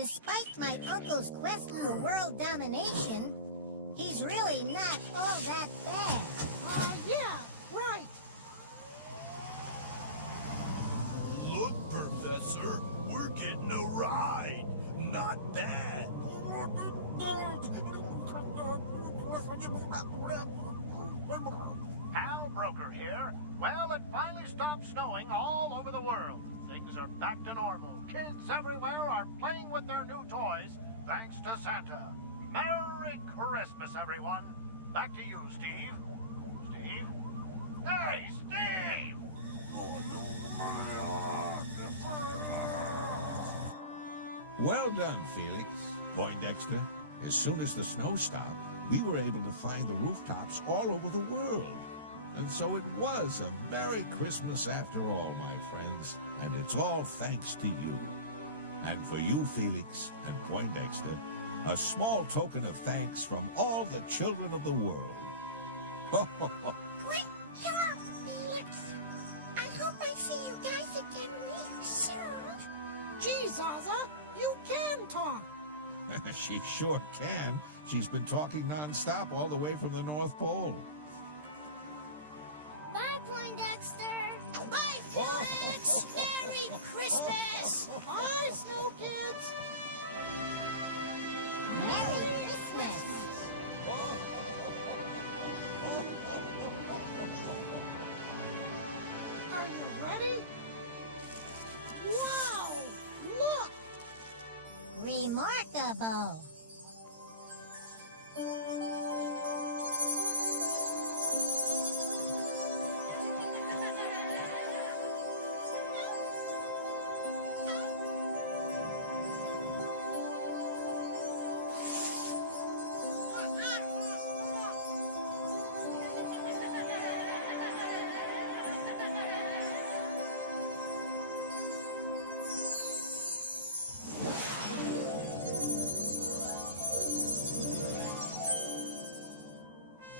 Despite my uncle's quest for world domination, he's really not all that bad. Yeah, right. Look, Professor, we're getting a ride. Not bad. Hal Broker here. Well, it finally stopped snowing all over the world. Things are back to normal. Kids everywhere are playing with their new toys, thanks to Santa. Merry Christmas, everyone. Back to you, Steve. Steve? Hey, Steve! Well done, Felix. Poindexter. As soon as the snow stopped, we were able to find the rooftops all over the world. And so it was a Merry Christmas after all, my friends. And it's all thanks to you. And for you, Felix and Poindexter, a small token of thanks from all the children of the world. Great job, Felix. I hope I see you guys again real soon. Gee, Zaza, you can talk. She sure can. She's been talking nonstop all the way from the North Pole. Bye, Poindexter. Bye, Felix. Merry Christmas. Bye, Snow Kids. Merry Christmas. Are you ready? Wow! Look! Remarkable.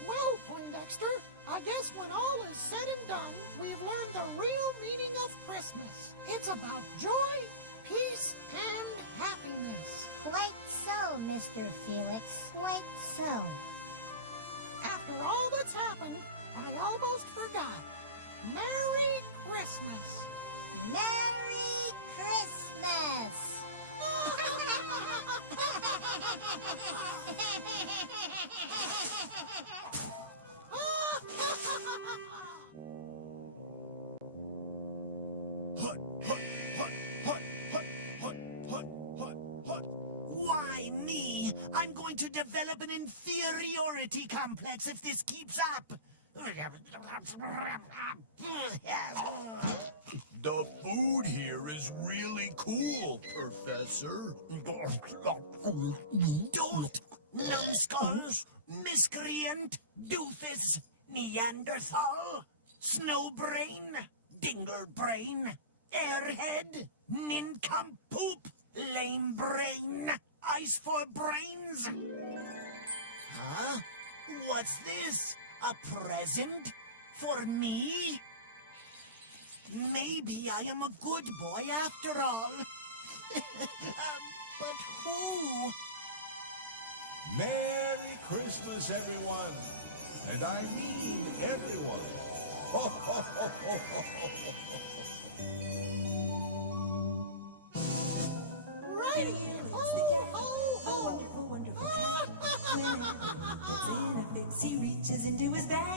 Well, Poindexter, I guess when all is said and done, we've learned the real meaning of Christmas. It's about joy, peace, and happiness. Quite so, Mr. Felix. Quite so. After all that's happened, I almost forgot. Merry Christmas! Merry Christmas. Hut, hut, hut, hut, hut, hut, hut, hut, hut. Why me? I'm going to develop an inferiority complex if this keeps up. The food here is really cool, Professor. Don't, numbskulls, miscreant, doofus, Neanderthal, snowbrain, dinglebrain, airhead, nincompoop, lame brain, ice for brains. Huh? What's this? A present? For me? Maybe I am a good boy after all. But who? Merry Christmas, everyone. And I mean everyone. Ho, ho, ho, ho, ho, ho. Righty, ho, ho, ho! Wonderful, wonderful cat. When it gets in a fix, he reaches into his bag.